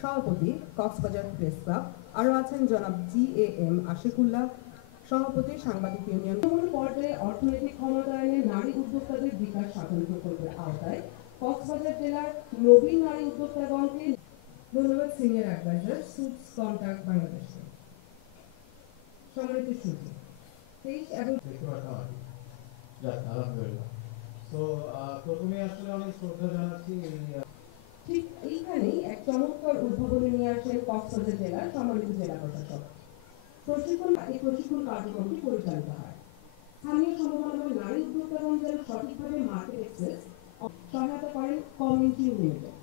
সভাপতি Cox's Bazar press club, আরো আছেন জনাব GAM আশিকুল্লাহ, সভাপতি সাংবাদিক ইউনিয়ন। তৃণমূল পর্যায়ে অর্থনৈতিক ক্ষমতায়নে নারী উদ্যোক্তাদের বিকাশ সাধন প্রকল্পের আওতায় কক্সবাজার জেলার নবীন নারী উদ্যোক্তাগণকে ধন্যবাদ। সিনিয়র অ্যাডভাইজার, সুটস কন্ট্যাক্ট বাংলাদেশ। সম্মানিত সুধী 23 এবং আলহামদুলিল্লাহ। তো প্রথমে আসলে অনেক শ্রদ্ধা জানাচ্ছি ঠিক এইখানেই এক চমৎকার উদ্ভাবনী নিয়ে আসেন কক্সবাজার জেলার সম্মানিত জেলা প্রশাসক। এই প্রশিক্ষণ কার্যক্রমটি পরিচালিত হয় স্থানীয় সমবায় নারী উদ্যোক্তাগণ যেন সঠিকভাবে মার্কেট অ্যাক্সেস সহায়তা করেন কমিউনিটি লিমিটেড।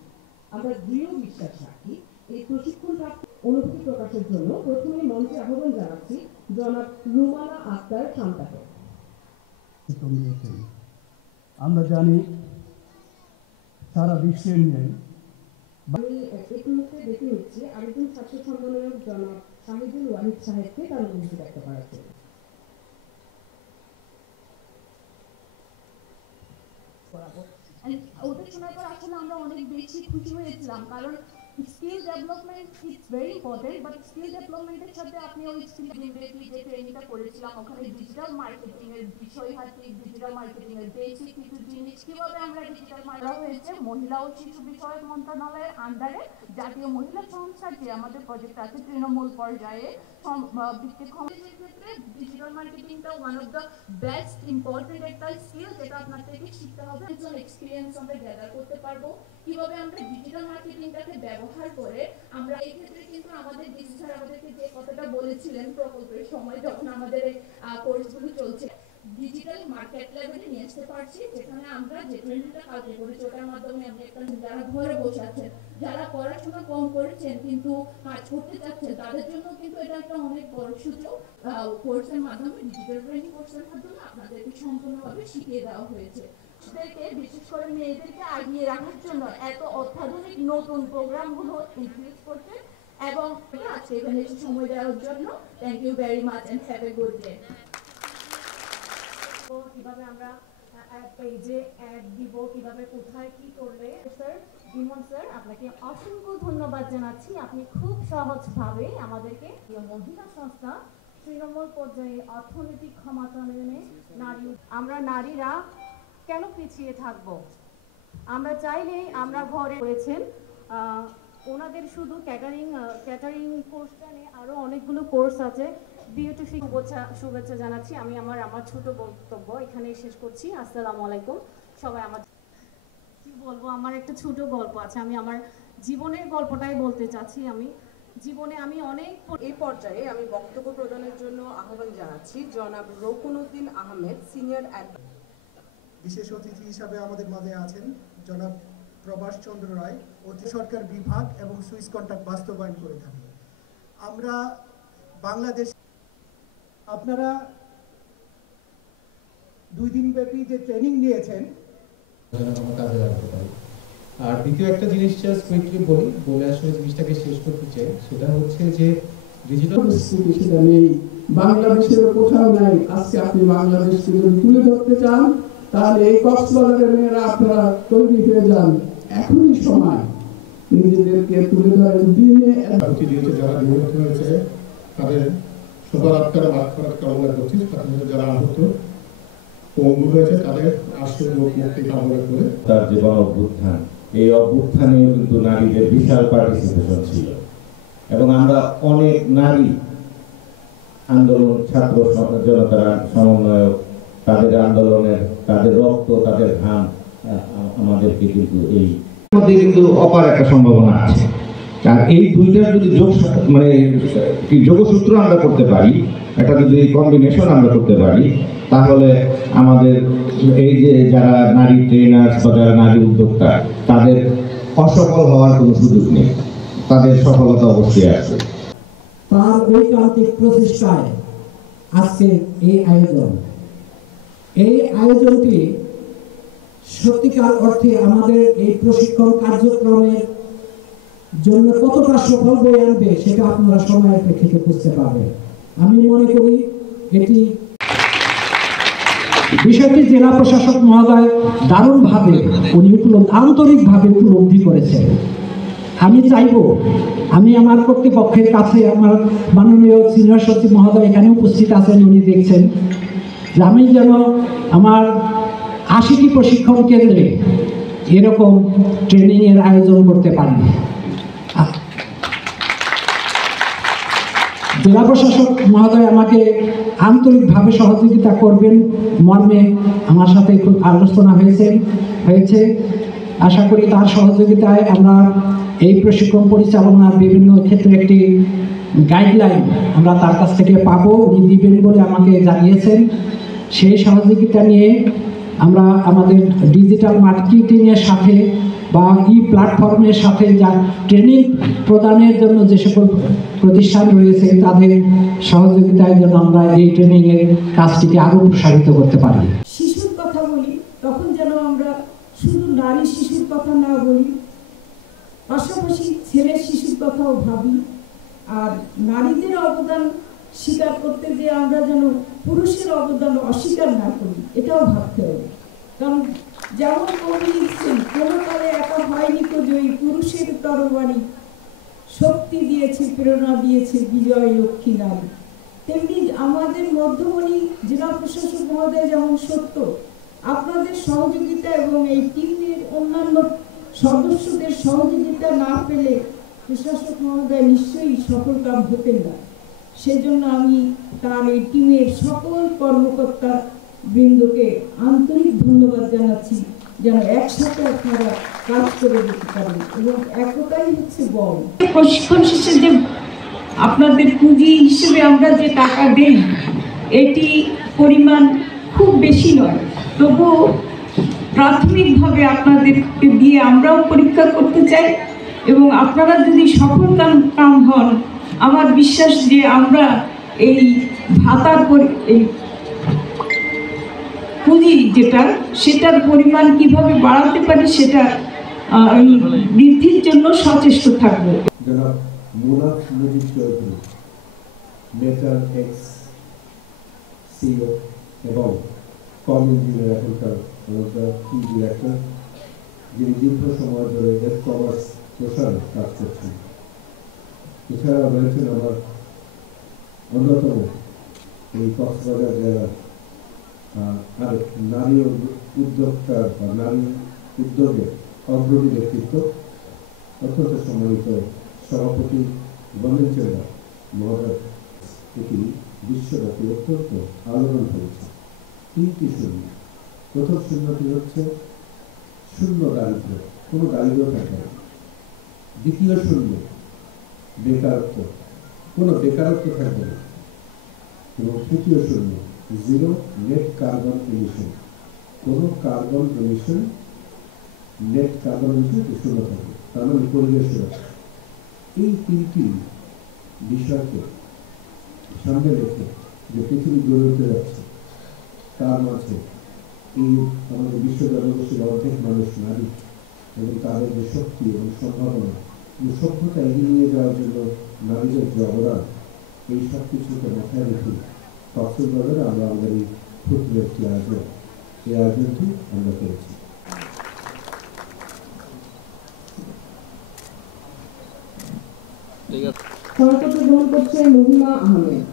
আমরা দৃঢ় বিশ্বাস রাখি এই প্রশিক্ষণ প্রাপ্ত অনুভূতি প্রকাশের জন্য প্রথমে মঞ্চে আহ্বান জানাচ্ছি জনাব রুমানা আক্তার শান্তাকে। আমরা জানি সারা বিশ্বের নিয়ে আমি এই মুহূর্তে দেখে নিচ্ছি আরেকজন ছাত্র সম্মেলনের জনাব শাহিদুল ওয়াহিদ সাহেবকে তার অনুভূতি ব্যক্ত করার জন্য। ওদের শোনার পর আসলে আমরা অনেক বেশি খুশি হয়েছিলাম, কারণ skill development it's very important, but skill ডেভেলপমেন্টের সাথে আপনি ওই স্কিল যে ট্রেনিংটা করেছিলাম ওখানে ডিজিটাল মার্কেটিং এর বিষয়ভিত্তিক ডিজিটাল মার্কেটিং এর বেসিক কিছু জিনিস কিভাবে আমরা ডিজিটাল মার্কেটিং হয়েছে মহিলা ও শিশু বিষয়ক মন্ত্রণালয়ের আন্ডারে জাতীয় মহিলা সংস্থা যে আমাদের প্রজেক্ট আছে তৃণমূল পর্যায়ে ভিত্তিক ক্ষেত্রে ডিজিটাল মার্কেটিংটা one of the best important একটা স্কিল যেটা আপনার থেকে শিখতে হবে। এক্সপিরিয়েন্স আমরা গ্যাদার করতে পারবো কিভাবে আমরা ডিজিটাল মার্কেটিংটাকে ব্যবহার করে আমরা এই ক্ষেত্রে কিন্তু আমাদের ডিসি স্যার আমাদেরকে যে কথাটা বলেছিলেন প্রকল্পের সময় যখন আমাদের কোর্সগুলো চলছে ডিজিটাল মার্কেট লেভেলে নিয়ে আসতে পারছি, যেখানে আমরা যে ট্রেনিংটা কালকে করেছি ওটার মাধ্যমে আপনি একটা যারা ঘরে বসে আছেন যারা পড়াশোনা কম করেছেন কিন্তু কাজ করতে চাচ্ছেন তাদের জন্য কিন্তু এটা একটা অনেক বড় সুযোগ। কোর্সের মাধ্যমে ডিজিটাল ট্রেনিং কোর্সের মাধ্যমে আপনাদেরকে সম্পূর্ণভাবে শিখিয়ে দেওয়া হয়েছে। বিশেষ করে মেয়েদেরকে আগিয়ে রাখার জন্য এত অত্যাধুনিক নতুন প্রোগ্রামগুলো ইন্ট্রোডিউস করতে এবং আজকে এখানে সময় দেওয়ার জন্য thank you very much and have a good day. কিভাবে আমরা পেজে অ্যাড দিব, কিভাবে কোথায় কি করলে স্যার ইমন স্যার আপনাকে অসংখ্য ধন্যবাদ জানাচ্ছি। আপনি খুব সহজভাবে আমাদেরকে মহিলা সংস্থা তৃণমূল পর্যায়ে অর্থনৈতিক ক্ষমতায়নে নারী, আমরা নারীরা কেন পিছিয়ে থাকব? আমরা চাইলেই আমরা ঘরে করেছেন ওনাদের শুধু ক্যাটারিং কোর্সটা নিয়ে আরও অনেকগুলো কোর্স আছে। বিউটিফিক শুভেচ্ছা জানাচ্ছি। আমি আমার ছোট বক্তব্য এখানে শেষ করছি। আসসালামু আলাইকুম সবাই। আমার কি বলবো, আমার একটা ছোট গল্প আছে, আমি আমার জীবনের গল্পটাই বলতে চাচ্ছি। আমি জীবনে আমি অনেক এই পর্যায়ে আমি বক্তব্য প্রদানের জন্য আহ্বান জানাচ্ছি জনাব রকুনউদ্দিন আহমেদ, সিনিয়র অ্যাডভাইজার। বিশেষ অতিথি হিসাবে আমাদের মাঝে আছেন জনাব প্রভাস চন্দ্র রায়, অতি সরকার বিভাগ এবং সুইস কন্ট্যাক্ট বাস্তবায়ন করে থাকি আমরা বাংলাদেশ। আপনারা 2 দিন ব্যাপী যে ট্রেনিং নিয়েছেন কাজে লাগাতে পারি। আর দ্বিতীয় একটা জিনিস জাস্ট কুইকলি বলে আসলে জিনিসটাকে শেষ করতে চাই, সেটা হচ্ছে যে ডিজিটাল সেটা নেই বাংলাদেশের কোথাও নাই। আজকে আপনি বাংলাদেশকে যদি তুলে ধরতে চান তাহলে এই কক্সবাজারের মেয়েরা আপনারা তৈরি হয়ে যান, এখনই সময় নিজেদেরকে তুলে ধরেন। দিনে যারা নিহত হয়েছে তাদের সদরাত্মার মাত্রার কামনা করছি, সাথে সাথে যারা আহত পঙ্গু হয়েছে তাদের আশ্রয় মুক্তি কামনা করে তার যে অভ্যুত্থান, এই অভ্যুত্থানে কিন্তু নারীদের বিশাল পার্টিসিপেশন ছিল এবং আমরা অনেক নারী আন্দোলন, ছাত্র জনতার সমন্বয়ক, তাদের আন্দোলনের, তাদের রক্ত, তাদের ঘাম আমাদেরকে কিন্তু এই মধ্যে কিন্তু অপার একটা সম্ভাবনা আছে। আর এই দুইটার যদি যোগসূত্র আমরা করতে পারি, একটা যদি কম্বিনেশন আমরা করতে পারি, তাহলে আমাদের এই যে যারা নারী ট্রেনার্স বা যারা নারী উদ্যোক্তা তাদের অসফল হওয়ার কোনো সুযোগ নেই, তাদের সফলতা অবশ্যই আছে। তার ঐকান্তিক প্রচেষ্টায় আজকে এই আয়োজনটি সত্যিকার অর্থে আমাদের এই প্রশিক্ষণ কার্যক্রমের জন্য কতটা সফল বয়ে আনবে সেটা আপনারা সময়ের প্রেক্ষিতে বুঝতে পারবেন। আমি মনে করি এটি বিষয়টি জেলা প্রশাসক মহোদয় দারুণভাবে উনি আন্তরিকভাবে উপলব্ধি করেছেন। আমি চাইব আমি আমার কর্তৃপক্ষের কাছে আমার মাননীয় সিনিয়র সচিব মহোদয় এখানে উপস্থিত আছেন, উনি দেখছেন যে আমি যেন আমার 80টি প্রশিক্ষণ কেন্দ্রে এরকম ট্রেনিংয়ের আয়োজন করতে পারি। জেলা প্রশাসক মহোদয় আমাকে আন্তরিকভাবে সহযোগিতা করবেন মর্মে আমার সাথে খুব আলোচনা হয়েছে। আশা করি তার সহযোগিতায় আমরা এই প্রশিক্ষণ পরিচালনার বিভিন্ন ক্ষেত্রে একটি গাইডলাইন আমরা তার কাছ থেকে পাবো, উনি দিবেন বলে আমাকে জানিয়েছেন। সেই সহযোগিতা নিয়ে আমরা আমাদের ডিজিটাল মার্কেটিংয়ের সাথে বা প্ল্যাটফর্মের সাথে যা ট্রেনিং প্রদানের জন্য যে সকল প্রতিষ্ঠান রয়েছে তাদের সহযোগিতায় যেন আমরা এই ট্রেনিংয়ের কাজটিকে আরও প্রসারিত করতে পারি। শিশুর কথা বলি তখন যেন আমরা শুধু নারী শিশুর কথা না বলি, পাশাপাশি ছেলে শিশুর কথাও ভাবি। আর নারীদের অবদান স্বীকার করতে যে আমরা যেন পুরুষের অবদান অস্বীকার না করি, এটাও ভাবতে হবে। কারণ যেমন কবি লিখছেন, কোনো কালে একা হয়নি তো জয়ী, পুরুষের তরবারি শক্তি দিয়েছে, প্রেরণা দিয়েছে বিজয় লক্ষ্মী নারী। তেমনি আমাদের মধ্যমণি জেলা প্রশাসক মহোদয় যেমন সত্য, আপনাদের সহযোগিতা এবং এই টিমের অন্যান্য সদস্যদের সহযোগিতা না পেলে প্রশাসক মহোদয় নিশ্চয়ই সফল কাম হতেন না। সেজন্য আমি তার এই টিমের সকল কর্মকর্তা বৃন্দকে আন্তরিক ধন্যবাদ জানাচ্ছি, যেন একসাথে আপনারা কাজ করে যেতে পারেন এবং একতাই হচ্ছে বল। প্রশিক্ষণ শেষে যে আপনাদের পুঁজি হিসেবে আমরা যে টাকা দেই, এটি পরিমাণ খুব বেশি নয়, তবুও প্রাথমিকভাবে আপনাদেরকে দিয়ে আমরাও পরীক্ষা করতে চাই এবং আপনারা যদি সফল কাম হন, আমার বিশ্বাস যে আমরা এই ভাতার এই পুঁজি সেটার পরিমাণ কিভাবে বাড়াতে পারি সেটা বৃদ্ধির জন্য সচেষ্ট থাকবো। জনাব Munaf Mujib Chowdhury, metal X CO এবং কম ইঞ্জিনিয়ার, এখনকার কি ডিরেক্টর, যিনি দীর্ঘ সময় ধরে কমার্স প্রসারে কাজ করছেন। এছাড়াও রয়েছেন আমার অন্যতম এই কক্সবাজার জেলার আরেক নারী উদ্যোক্তা বা নারী উদ্যোগের অগ্রণী ব্যক্তিত্ব, অত্যন্ত সম্মানিত সভাপতি বলেন জেলা মহোদয়। এটি বিশ্বব্যাপী অত্যন্ত আলোড়ন হয়েছে। 3টি শূন্য। প্রথম শূন্যটি হচ্ছে শূন্য দারিদ্র, কোনো দারিদ্র থাকে না। দ্বিতীয় শূন্য বেকারত্ব, কোনো বেকারত্ব থাকবে না। এবং তৃতীয় শূন্য জিরো নেট কার্বন এমিশন, কোনো carbon emission, net carbon emission শূন্য থাকবে, তার মানে পরিবেশ রক্ষা। এই 3টি বিষয়কে সামনে রেখে যে পৃথিবী গড়ে উঠে যাচ্ছে, তার মাঝে এই আমাদের বিশ্ব জনগোষ্ঠীর অর্ধেক মানুষ নারী এবং তাদের যে শক্তি এবং সম্ভাবনা, সভ্যতা এগিয়ে নিয়ে যাওয়ার জন্য নারীদের যে অবদান, এই সব কিছুকে মাথায় রেখে কক্সবাজারে আমরা আমাদের এই ক্ষুদ্র একটি আয়োজন, এই আয়োজনটি আমরা করেছি। সরকারকে গ্রহণ করছে মহিমা আহমেদ।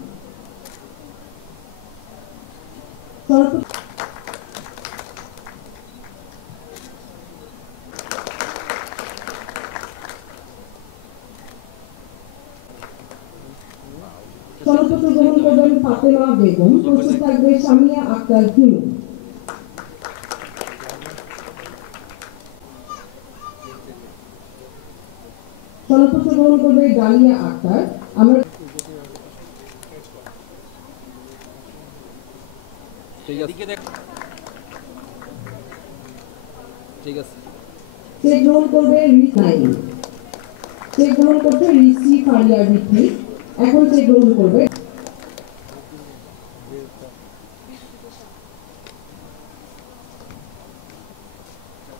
সনদপত্র গ্রহণ করবেন ফাতেমা বেগম। প্রস্তুত থাকবে সামিয়া আক্তার হিমু। সনদপত্র গ্রহণ করবে ডালিয়া আক্তার। আমরা চেক গ্রহণ করবে রিসাইন। চেক গ্রহণ করছে রিসি ফারিয়ার ভিত্তি। এখন চেক গ্রহণ করবে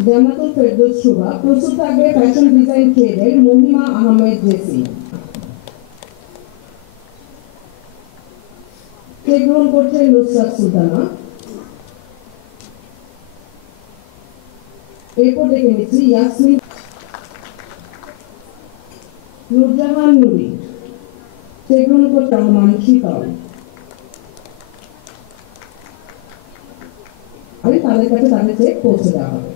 জান্নাতুল ফেরদৌস শোভা। প্রস্তুত থাকবে ফ্যাশন ডিজাইন ট্রেডের মহিমা আহমেদ জেসি। চেক গ্রহণ করছে নুসরাত সুলতানা। এরপর দেখে নিচ্ছি ইয়াসমিন। নুরজাহান নুরি, চেক গ্রহণ করতে রহমান শীতল। আমি তাদের কাছে তাদের চেক পৌঁছে দেওয়া হবে।